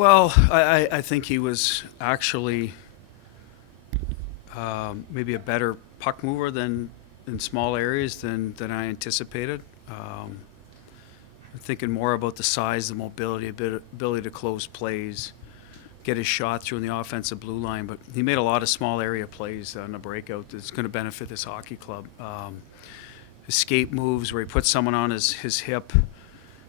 Well, I think he was actually maybe a better puck mover than in small areas than I anticipated. I'm thinking more about the size, the mobility, ability to close plays, get his shot through in the offensive blue line. But he made a lot of small area plays on the breakout that's going to benefit this hockey club. His skate moves where he puts someone on his hip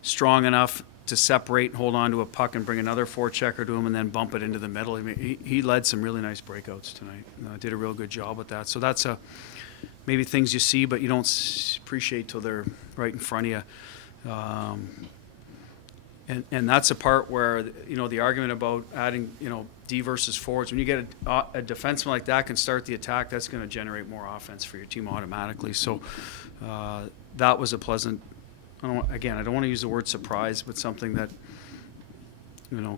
strong enough to separate and hold on to a puck and bring another forechecker to him and then bump it into the middle. I mean, he led some really nice breakouts tonight. Did a real good job with that. So that's maybe things you see, but you don't appreciate till they're right in front of you. And that's a part where, the argument about adding, D versus forwards, when you get a defenseman like that can start the attack, that's going to generate more offense for your team automatically. So that was a pleasant, I don't want to use the word surprise, but something that,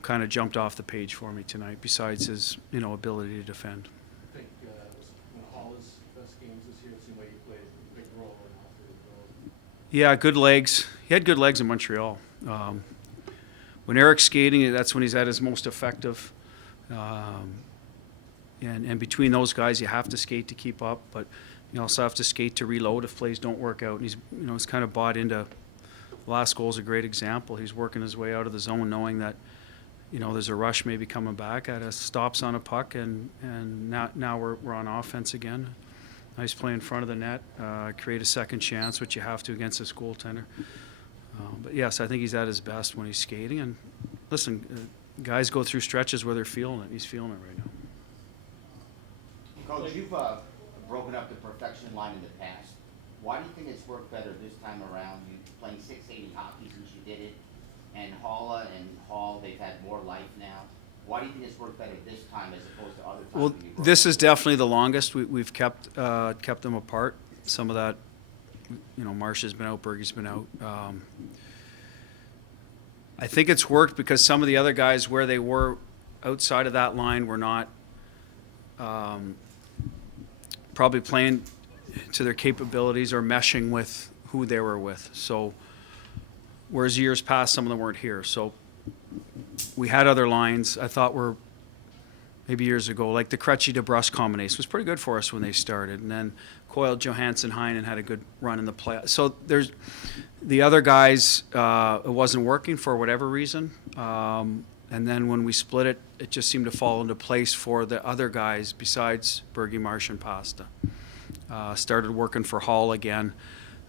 kind of jumped off the page for me tonight, besides his, ability to defend. I think it was one of Hall's best games this year. It seemed like he played a big role in all three of those. Yeah, good legs. He had good legs in Montreal. When Eric's skating, that's when he's at his most effective. And between those guys, you have to skate to keep up, but you also have to skate to reload if plays don't work out. And he's kind of bought into. Last goal is a great example. He's working his way out of the zone, knowing that there's a rush maybe coming back at us, stops on a puck, and now we're on offense again. Nice play in front of the net, create a second chance, which you have to against this goaltender. But yes, I think he's at his best when he's skating. And listen, guys go through stretches where they're feeling it. He's feeling it right now. Coach, you've broken up the perfection line in the past. Why do you think it's worked better this time around? You're playing 680 hockey since you did it, and Hall, they've had more life now. Why do you think it's worked better this time as opposed to other times? Well, this is definitely the longest we've kept them apart. Some of that, Marsh has been out, Bergie's been out. I think it's worked because some of the other guys where they were outside of that line were not probably playing to their capabilities or meshing with who they were with. So whereas years past, some of them weren't here. So we had other lines I thought were maybe years ago, like the Krejci-DeBrusk combination was pretty good for us when they started. And then Coyle, Johansson, Heinen had a good run in the play. So there's the other guys, it wasn't working for whatever reason. And then when we split it, it just seemed to fall into place for the other guys besides Bergie, Marsh, and Pasta. Started working for Hall again.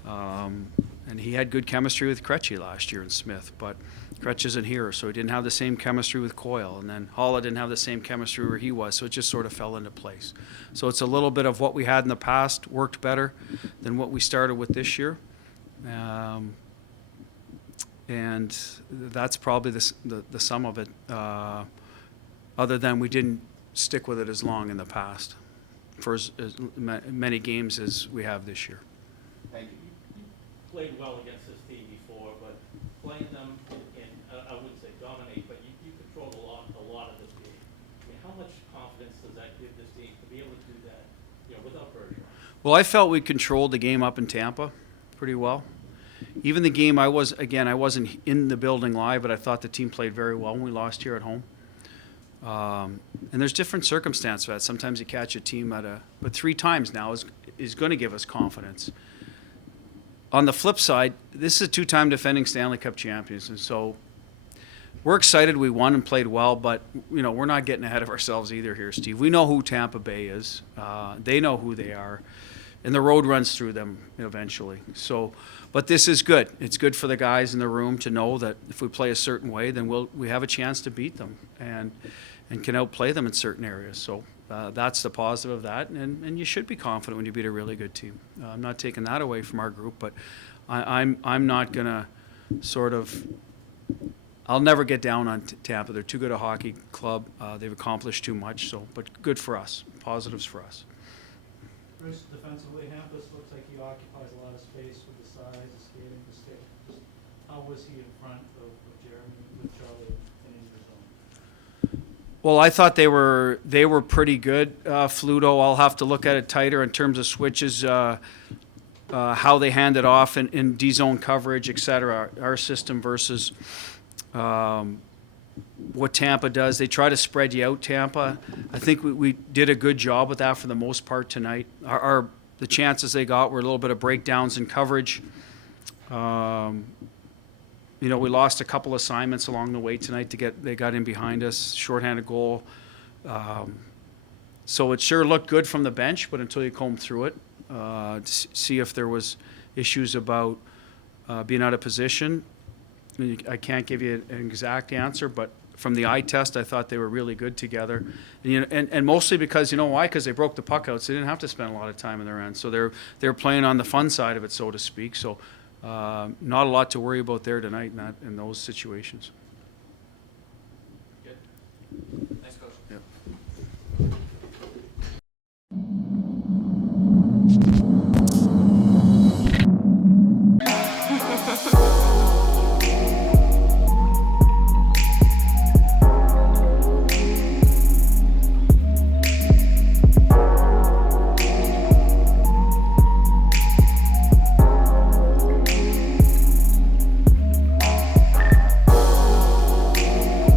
And he had good chemistry with Krejci last year in Smith, but Krejci isn't here, so he didn't have the same chemistry with Coyle. And then Hall didn't have the same chemistry where he was, so it just sort of fell into place. So it's a little bit of what we had in the past worked better than what we started with this year. And that's probably the sum of it, other than we didn't stick with it as long in the past for as many games as we have this year. Thank you. You played well against this team before, but playing them in I wouldn't say dominate, but you controlled a lot of this game. I mean, how much confidence does that give this team to be able to do that, without Bergeron? Well, I felt we controlled the game up in Tampa pretty well. Even the game I wasn't in the building live, but I thought the team played very well when we lost here at home. And there's different circumstances for that. Sometimes you catch a team but 3 times now is going to give us confidence. On the flip side, this is a 2-time defending Stanley Cup champions, and so we're excited we won and played well, but we're not getting ahead of ourselves either here, Steve. We know who Tampa Bay is. They know who they are, and the road runs through them eventually. So, but this is good. It's good for the guys in the room to know that if we play a certain way, then we have a chance to beat them and can outplay them in certain areas. So that's the positive of that, and you should be confident when you beat a really good team. I'm not taking that away from our group, but I'm not gonna I'll never get down on Tampa. They're too good a hockey club. They've accomplished too much. So, but good for us. Positives for us. Chris, defensively, Hampus looks like he occupies a lot of space with the size, the skating, the stick. Just how was he in front of Jeremy, with Charlie, and in your zone? Well, I thought they were pretty good. Fluto, I'll have to look at it tighter in terms of switches, how they hand it off in D-zone coverage, et cetera. Our system versus what Tampa does. They try to spread you out, Tampa. I think we did a good job with that for the most part tonight. The chances they got were a little bit of breakdowns in coverage. You know, we lost a couple assignments along the way tonight they got in behind us, shorthanded goal. So it sure looked good from the bench, but until you comb through it, to see if there was issues about being out of position. I can't give you an exact answer, but from the eye test, I thought they were really good together. And mostly because, you know why? Because they broke the puck out, so they didn't have to spend a lot of time in their end. So they're playing on the fun side of it, so to speak. So not a lot to worry about there tonight in those situations. Good.